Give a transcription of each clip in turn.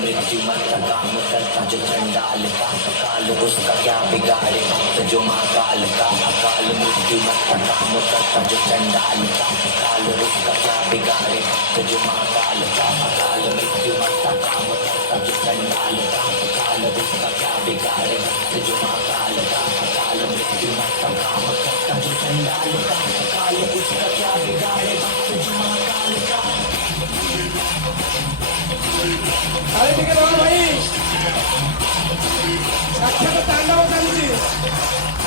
मृत्यु मत काम करता जो चंडाल का काल उसका क्या बिगाड़े भक्त जो महाकाल का अकाल मृत्यु मत काम करता जो चंडाल का काल उसका क्या बिगाड़े भक्त जो महाकाल का अकाल मृत्यु मत काम करता जो चंडाल का काल उसका क्या बिगाड़े भक्त जो महाकाल का अकाल मृत्यु मत काम करता जो चंडाल का काल उसका क्या बिगाड़े भक्त जो महाकाल का। अरे ठीक है रोहन भाई, अच्छा तो तांडव चालू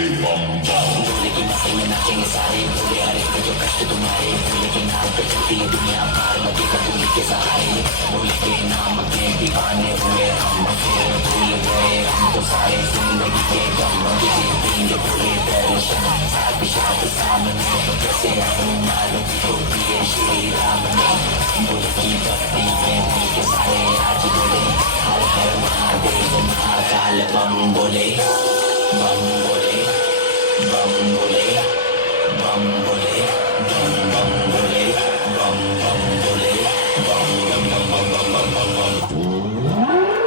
भोले की नाई में नाचेंगे सारे भोले हर एक जो कष्ट तुम्हारे भोले के नाम पे चलती है दुनिया पार्वती का भूल के सहारे भोले के नाम के दीवाने हुए हम फिर भूल गए हम तो सारे जिंदगी के गम दिखे देंगे भोले दर्शन साथ साथ सामने जैसे हनुमान को प्रिय श्री राम ने भोले की भक्ति में के सारे आज बोले हर हर महादेव महाकाल बम बोले बम बोले बम बोले बम बोले बम बम बोले बम बम बोले बम बम बम बम बम बम बम।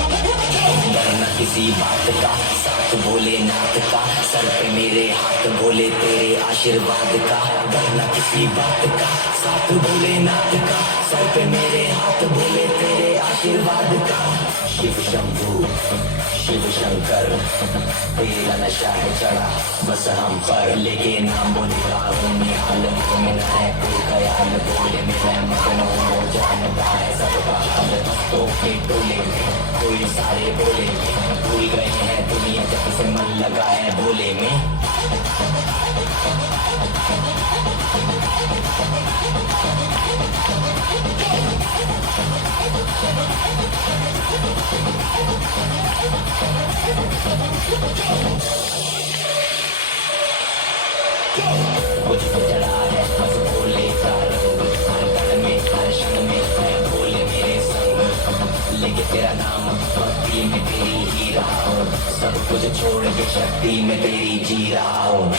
डरना किसी बात का साथ भोलेनाथ का सर पे मेरे हाथ भोले तेरे आशीर्वाद का डरना किसी बात का साथ भोलेनाथ का सर पे मेरे हाथ भोले तेरे आशीर्वाद का। शिव शंभू शिव शंकर तेरा नशा है चढ़ा बस हम पर लेके नाम बोले राहुल निहाल मेरा है कोई ख्याल बोले मेरा मगन हो जानता है सबका हाल तो के टोले कोई सारे बोले भूल गए हैं दुनिया जब से मन लगा है भोले में। मुझको चढ़ा है बस भोले का रंग हर पल में हर क्षण में है भोले मेरे संग लेके तेरा नाम भक्ति में तेरी ही रहा हूँ सब कुछ छोड़ के शक्ति में तेरी जी रहा हूँ।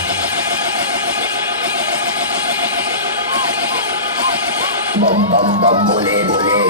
बम बम बम बोले बोले